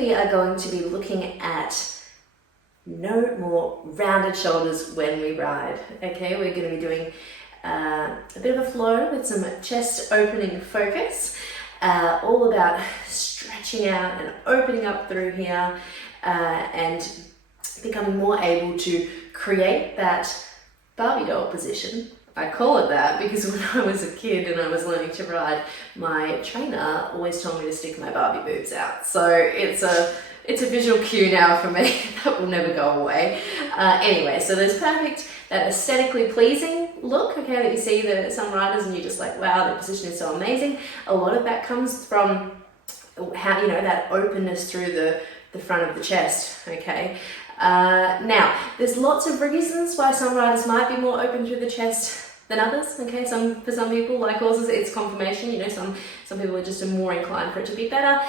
we are going to be looking at no more rounded shoulders when we ride. Okay, we're going to be doing a bit of a flow with some chest opening focus, all about stretching out and opening up through here, and becoming more able to create that Barbie doll position. I call it that because when I was a kid and I was learning to ride, my trainer always told me to stick my Barbie boobs out. So it's a visual cue now for me that will never go away. Anyway, so there's perfect, that aesthetically pleasing look, okay, that you see some riders and you're just like, wow, their position is so amazing. A lot of that comes from how, that openness through the front of the chest, okay. Now, there's lots of reasons why some riders might be more open through the chest than others, okay. For some people, like horses, it's conformation, some people are just more inclined for it to be better.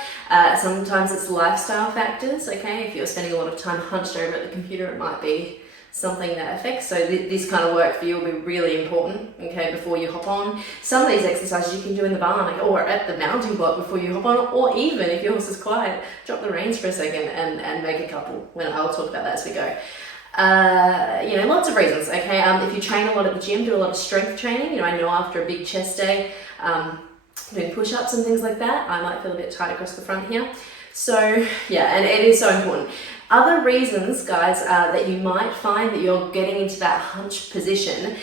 Sometimes it's lifestyle factors, okay. If you're spending a lot of time hunched over at the computer, it might be something that affects. So this kind of work for you will be really important, okay, before you hop on. Some of these exercises you can do in the barn or at the mounting block before you hop on, or even if your horse is quiet, drop the reins for a second and make a couple. I'll talk about that as we go. Lots of reasons, okay. If you train a lot at the gym, do a lot of strength training. I know after a big chest day, doing push-ups and things like that, I might feel a bit tight across the front here. So yeah, and it is so important. Other reasons, guys, that you might find that you're getting into that hunch position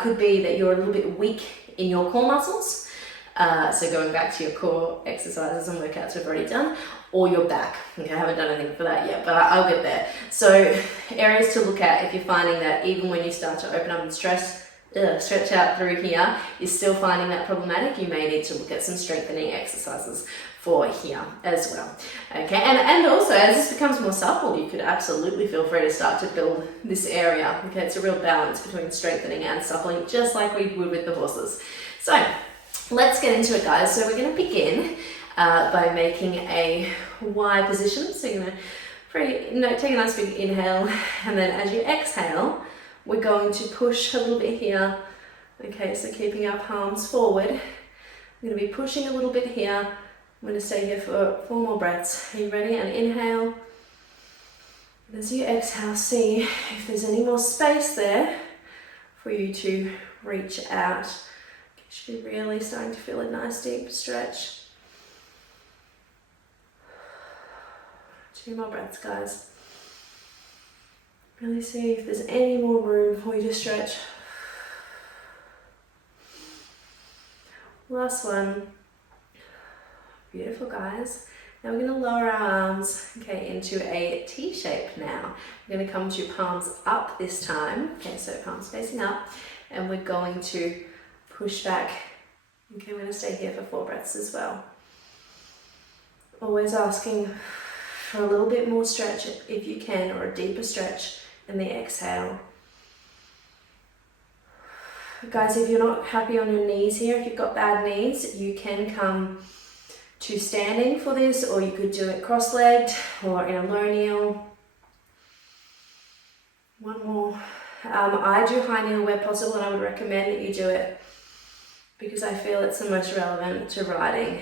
could be that you're a little bit weak in your core muscles. So going back to your core exercises and workouts we've already done, or your back. Okay, I haven't done anything for that yet, but I'll get there. So areas to look at if you're finding that even when you start to open up and stretch out through here, you're still finding that problematic, you may need to look at some strengthening exercises for here as well. Okay, and also as this becomes more supple, you could absolutely feel free to start to build this area. Okay, it's a real balance between strengthening and suppling, just like we would with the horses. So let's get into it, guys. So we're going to begin by making a Y position. So you're going to take a nice big inhale, and then as you exhale, we're going to push a little bit here. Okay, so keeping our palms forward. I'm going to be pushing a little bit here. I'm going to stay here for 4 more breaths. Are you ready? And inhale. And as you exhale, see if there's any more space there for you to reach out. You should be really starting to feel a nice deep stretch. 2 more breaths, guys. Really see if there's any more room for you to stretch. Last one. Beautiful, guys. Now we're going to lower our arms, okay, into a T shape now. We're going to come to palms up this time. Okay, so palms facing up, and we're going to push back. Okay, we're going to stay here for 4 breaths as well. Always asking for a little bit more stretch if you can, or a deeper stretch in the exhale. Guys, if you're not happy on your knees here, if you've got bad knees, you can come to standing for this, or you could do it cross-legged or in a low kneel. 1 more. I do high kneel where possible, and I would recommend that you do it because I feel it's the most relevant to riding,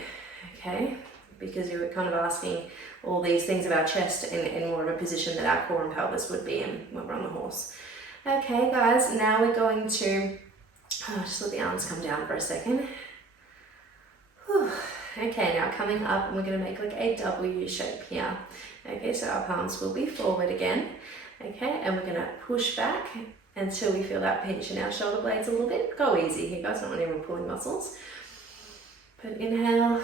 okay? Because you're kind of asking all these things of our chest in more of a position that our core and pelvis would be in when we're on the horse. Okay, guys, now we're going to just let the arms come down for a second. Whew. Okay, now coming up, and we're going to make like a W shape here. Okay, so our palms will be forward again. Okay, and we're going to push back until we feel that pinch in our shoulder blades a little bit. Go easy here, guys, not anyone pulling muscles. But inhale,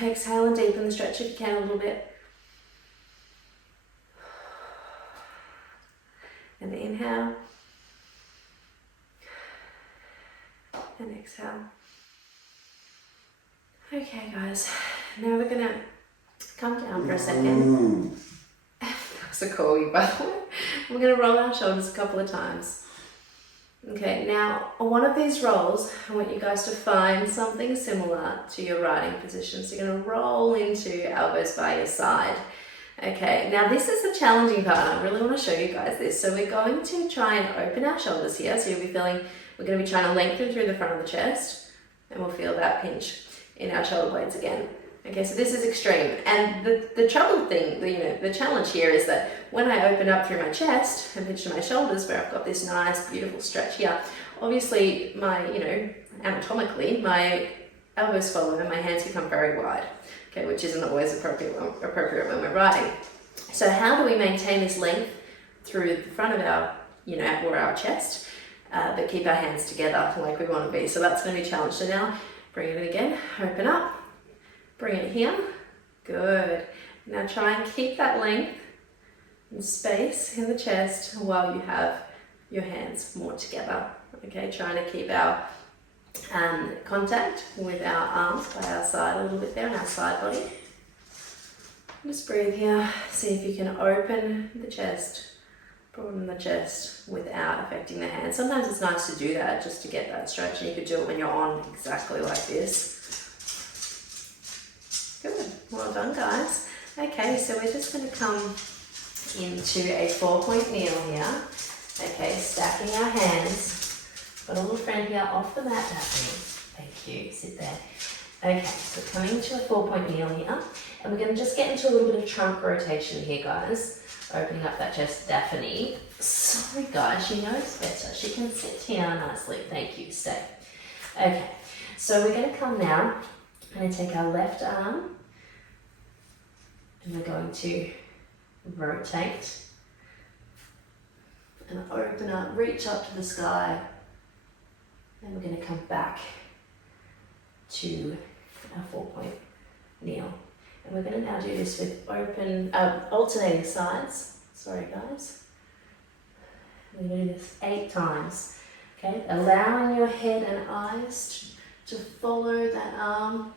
exhale, and deepen the stretch if you can a little bit. And inhale. And exhale. Okay, guys, now we're gonna come down for a second. That's a call, by the way. We're gonna roll our shoulders a couple of times. Okay, now on one of these rolls, I want you guys to find something similar to your riding position. So you're gonna roll into elbows by your side. Okay, now this is the challenging part. I really want to show you guys this. So we're going to try and open our shoulders here. So you'll be feeling, we're going to be trying to lengthen through the front of the chest, and we'll feel that pinch in our shoulder blades again. Okay, so this is extreme. And the trouble thing, the challenge here is that when I open up through my chest and pinch to my shoulders where I've got this nice, beautiful stretch here, obviously my, anatomically, my elbows follow and my hands become very wide, okay, which isn't always appropriate when we're riding. So how do we maintain this length through the front of our, or our chest, but keep our hands together like we want to be? So that's going to be a challenge. So now bring it in again, open up, bring it here, good. Now try and keep that length and space in the chest while you have your hands more together. Okay, trying to keep our contact with our arms by our side a little bit there on our side body. Just breathe here, see if you can open the chest, broaden the chest without affecting the hands. Sometimes it's nice to do that just to get that stretch, and you could do it when you're on exactly like this. Good, well done guys. Okay, so we're just going to come into a 4-point kneel here. Okay, stacking our hands. Got a little friend here off the mat, Daphne. Thank you, sit there. Okay, so coming to a 4-point kneel here, and we're going to just get into a little bit of trunk rotation here, guys. Opening up that chest, Daphne. Sorry guys, she knows better. She can sit here nicely. Thank you, stay. Okay, so we're going to come now, I'm going to take our left arm, and we're going to rotate, and open up, reach up to the sky. And we're going to come back to our 4-point kneel. And we're going to now do this with alternating sides. Sorry guys. We're going to do this 8 times. Okay, allowing your head and eyes to follow that arm.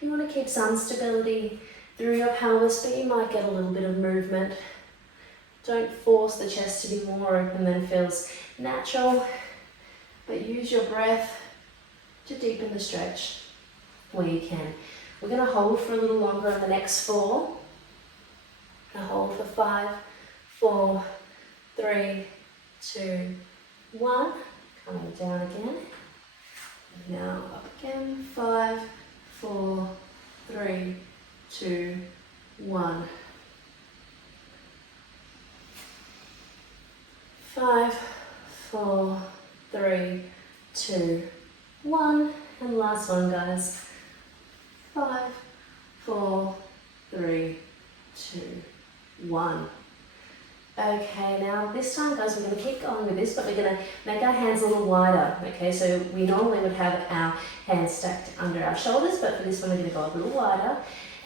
You want to keep some stability through your pelvis, but you might get a little bit of movement. Don't force the chest to be more open than feels natural. But use your breath to deepen the stretch where you can. We're going to hold for a little longer on the next 4. And hold for 5, 4, 3, 2, 1. Coming down again. And now up again. 5, 4, 3, 2, 1. 5, 4, 3, 2, 1, and last one guys. 5, 4, 3, 2, 1. Okay, now this time guys, we're going to keep going with this, but we're going to make our hands a little wider. Okay, so we normally would have our hands stacked under our shoulders, but for this one we're going to go a little wider.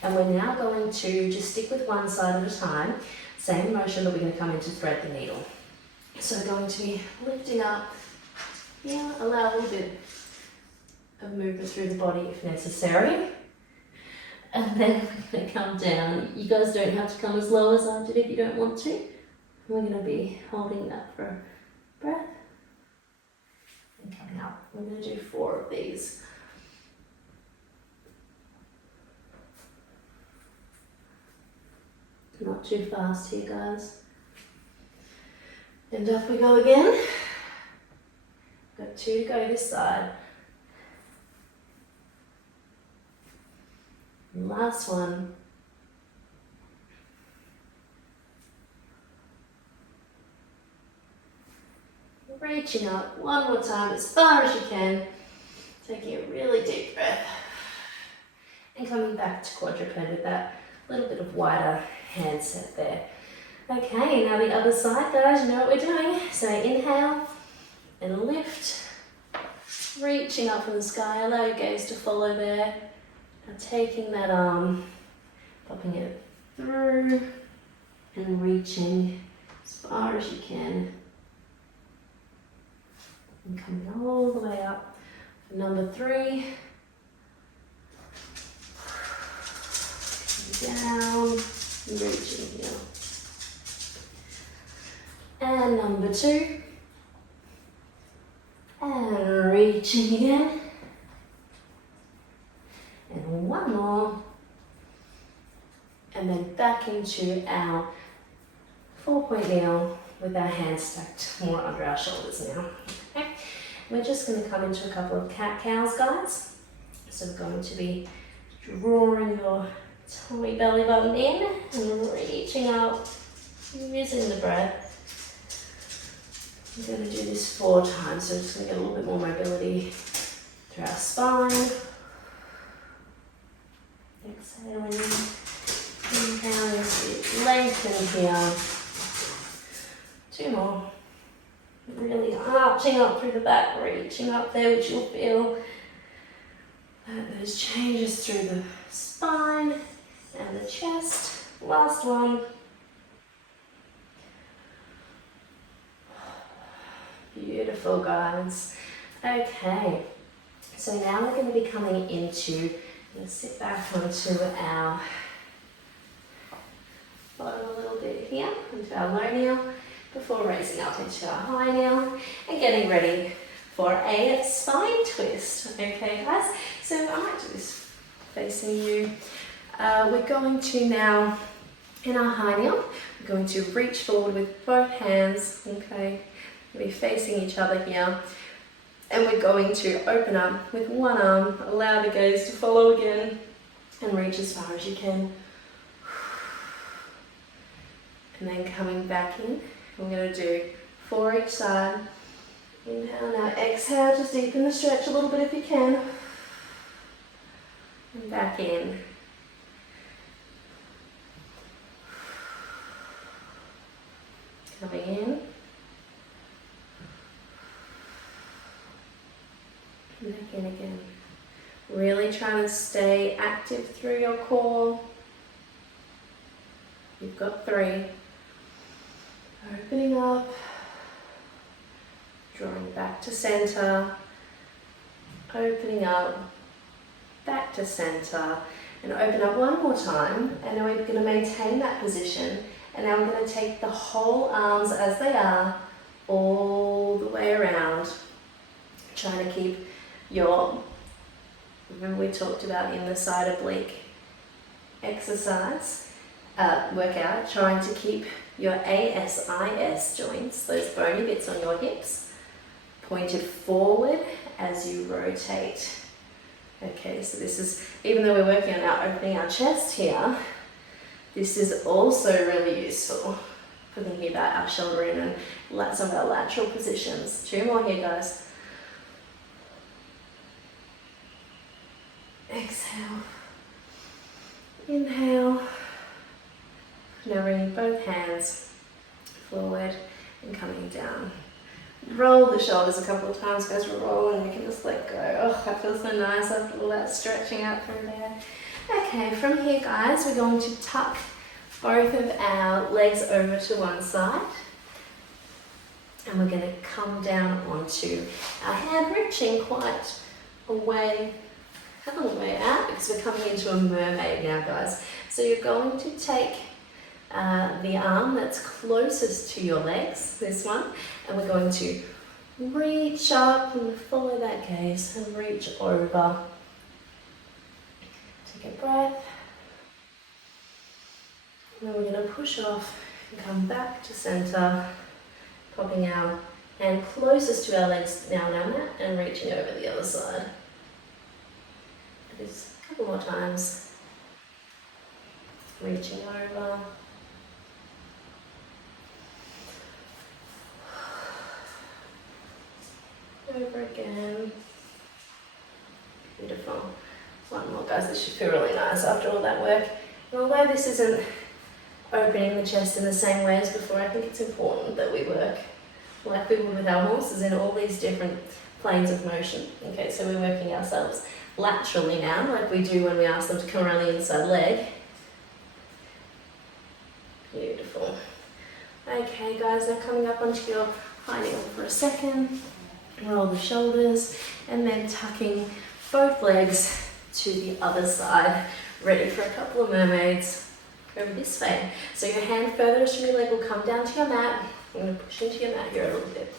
And we're now going to just stick with one side at a time. Same motion, but we're going to come in to thread the needle. So we're going to be lifting up. Yeah, allow a little bit of movement through the body if necessary. And then we're going to come down. You guys don't have to come as low as I did if you don't want to. We're going to be holding that for breath. And coming up. We're going to do 4 of these. Not too fast here, guys. And up we go again. Got 2 to go this side. And last one. Reaching up one more time as far as you can. Taking a really deep breath. And coming back to quadruped with that little bit of wider hand set there. Okay, now the other side, guys, you know what we're doing. So inhale and lift. Reaching up from the sky, allow your gaze to follow there. Now taking that arm, popping it through and reaching as far as you can. And coming all the way up for number 3. Down, reaching here. And number 2. And reaching again. And one more. And then back into our 4-point kneel with our hands stacked more under our shoulders now. Okay. We're just going to come into a couple of cat-cows, guys. So we're going to be Drawing your tummy belly button in and reaching up, using the breath. I'm going to do this 4 times, so I'm just going to get a little bit more mobility through our spine. Exhaling, inhaling, so lengthen here. 2 more. Really arching up through the back, reaching up there, which you'll feel those changes through the spine and the chest. Last one. Beautiful, guys. Okay, so now we're going to be coming into, let's sit back onto our bottom a little bit here, into our low kneel, before raising up into our high kneel and getting ready for a spine twist. Okay, guys, so I might do this facing you. We're going to now, in our high kneel, we're going to reach forward with both hands, okay? We're facing each other here, and we're going to open up with one arm, allow the gaze to follow again, and reach as far as you can. And then coming back in, we're going to do 4 each side. Inhale, now exhale, just deepen the stretch a little bit if you can. And back in. Coming in. And back in again. Really trying to stay active through your core. You've got 3. Opening up. Drawing back to center. Opening up. Back to center. And open up one more time. And now we're going to maintain that position. And now we're going to take the whole arms as they are all the way around. Trying to keep your, remember we talked about in the side oblique exercise, workout, trying to keep your ASIS joints, those bony bits on your hips, pointed forward as you rotate. Okay, so this is, even though we're working on opening our chest here, this is also really useful for thinking about our shoulder in and some of our lateral positions. 2 more here, guys. Exhale. Inhale. Now bringing both hands forward and coming down. Roll the shoulders a couple of times, guys. Roll and you can just let go. Oh, that feels so nice after all that stretching out through there. Okay, from here, guys, we're going to tuck both of our legs over to one side. And we're going to come down onto our hand, reaching quite a little way out, because we're coming into a mermaid now, guys. So you're going to take the arm that's closest to your legs, this one, and we're going to reach up and follow that gaze and reach over. Take a breath. And then we're going to push off and come back to center, popping our hand closest to our legs now on our mat and reaching over the other side. Just a couple more times. Reaching over. Over again. Beautiful. One more, guys. This should feel really nice after all that work. And although this isn't opening the chest in the same way as before, I think it's important that we work like we would with our horses in all these different planes of motion. Okay, so we're working ourselves laterally now, like we do when we ask them to come around the inside leg. Beautiful. Okay, guys, now coming up onto your high kneel for a second. Roll the shoulders, and then tucking both legs to the other side, ready for a couple of mermaids over this way. So your hand furthest from your leg will come down to your mat. I'm going to push into your mat here a little bit.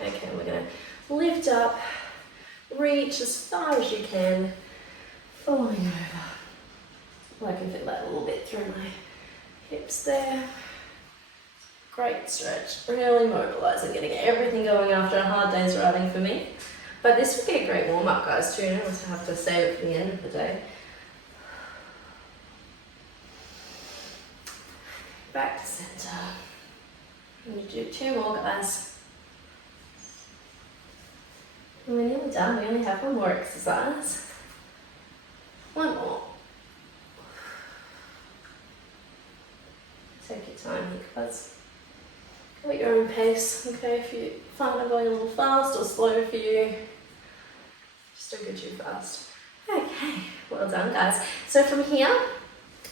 Okay, we're going to lift up, reach as far as you can, falling over. I can feel that a little bit through my hips there. Great stretch, really mobilising, getting everything going after a hard day's riding for me. But this would be a great warm-up, guys, too. You don't have to save it for the end of the day. back to center. I'm going to do 2 more, guys. And we're nearly done. We only have 1 more exercise. 1 more. Take your time here, guys. Go at your own pace, okay? If you find I'm going a little fast or slow for you, just don't go too fast. Okay, well done, guys. So from here,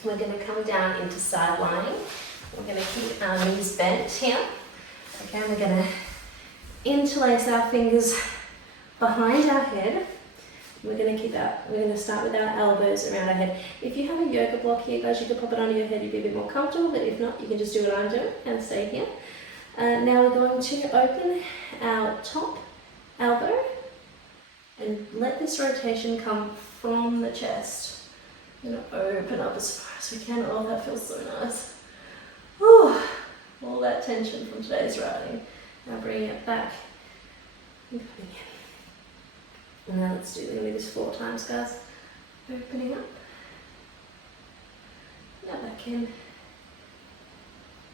we're going to come down into side lying. We're going to keep our knees bent here. Okay, we're going to interlace our fingers behind our head. We're going to start with our elbows around our head. If you have a yoga block here, guys, you can pop it onto your head, you'd be a bit more comfortable, but if not, you can just do what I'm doing and stay here. Now we're going to open our top elbow and let this rotation come from the chest. I'm going to open up as far as we can. Oh, that feels so nice. Whew. All that tension from today's riding. Now bring it back and coming in. And now let's do this 4 times, guys. Opening up. Now back in.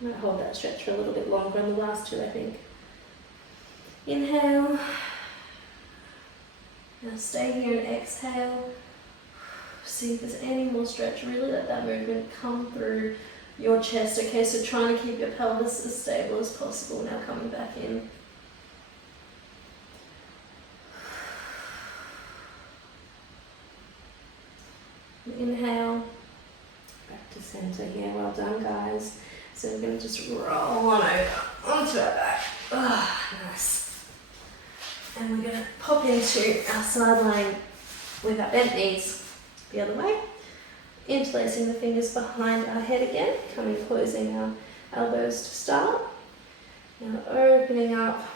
I might hold that stretch for a little bit longer on the last 2, I think. Inhale. Now stay here and exhale. See if there's any more stretch. Really let that movement come through your chest. Okay, so trying to keep your pelvis as stable as possible. Now coming back in. Inhale, back to center here. Well done, guys. So we're going to just roll on over onto our back. Oh, nice. And we're going to pop into our side lying with our bent knees the other way. Interlacing the fingers behind our head again, closing our elbows to start. Now opening up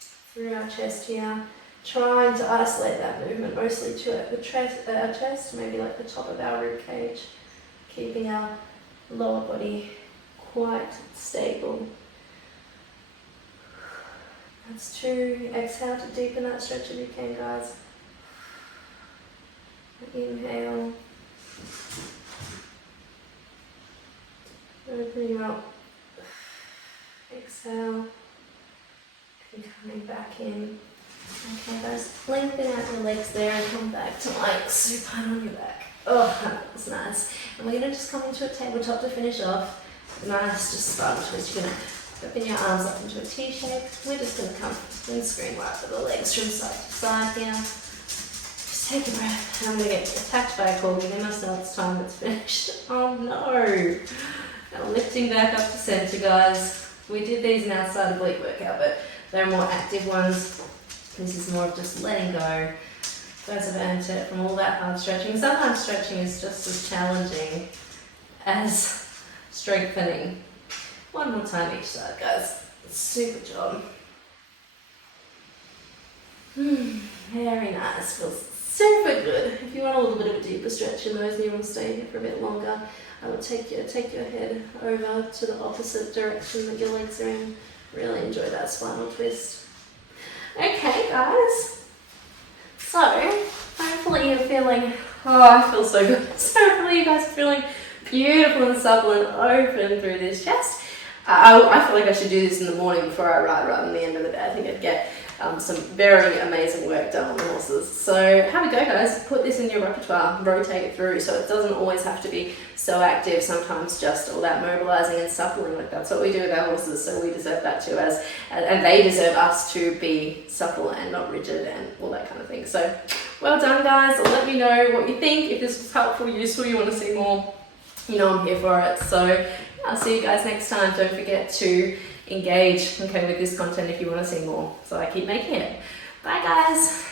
through our chest here. Trying to isolate that movement mostly to our chest, maybe like the top of our rib cage, keeping our lower body quite stable. That's 2. Exhale to deepen that stretch if you can, guys. Inhale. Opening up. Exhale. And coming back in. Okay, guys, lengthen out your legs there and come back to like supine on your back. Oh, that was nice. And we're going to just come into a tabletop to finish off. Nice, just sponge twist. You're going to open your arms up into a T shape. We're just going to come and screen right for the legs from side to side here. Just take a breath. I'm going to get attacked by a corgi. They must know it's time it's finished. Oh no. Now lifting back up to center, guys. We did these in our side oblique workout, but they're more active ones. This is more of just letting go. Guys have earned it from all that hard stretching. Sometimes stretching is just as challenging as strengthening. 1 more time each side, guys. Super job. Very nice. Feels super good. If you want a little bit of a deeper stretch in those and you want to stay here for a bit longer, I would take your head over to the opposite direction that your legs are in. Really enjoy that spinal twist. Okay, guys. So, hopefully you're feeling, oh, I feel so good. So hopefully you guys are feeling beautiful and supple and open through this chest. I feel like I should do this in the morning before I ride rather than the end of the day. I think I'd get some very amazing work done on the horses. So have a go, guys. Put this in your repertoire, rotate it through so it doesn't always have to be so active. Sometimes just all that mobilizing and suppling, like that's what we do with our horses, so we deserve that too, and they deserve us to be supple and not rigid and all that kind of thing. So well done, guys. Let me know what you think. If this was helpful, useful, you want to see more, you know I'm here for it. So I'll see you guys next time. Don't forget to engage with this content if you want to see more. So I keep making it. Bye, guys.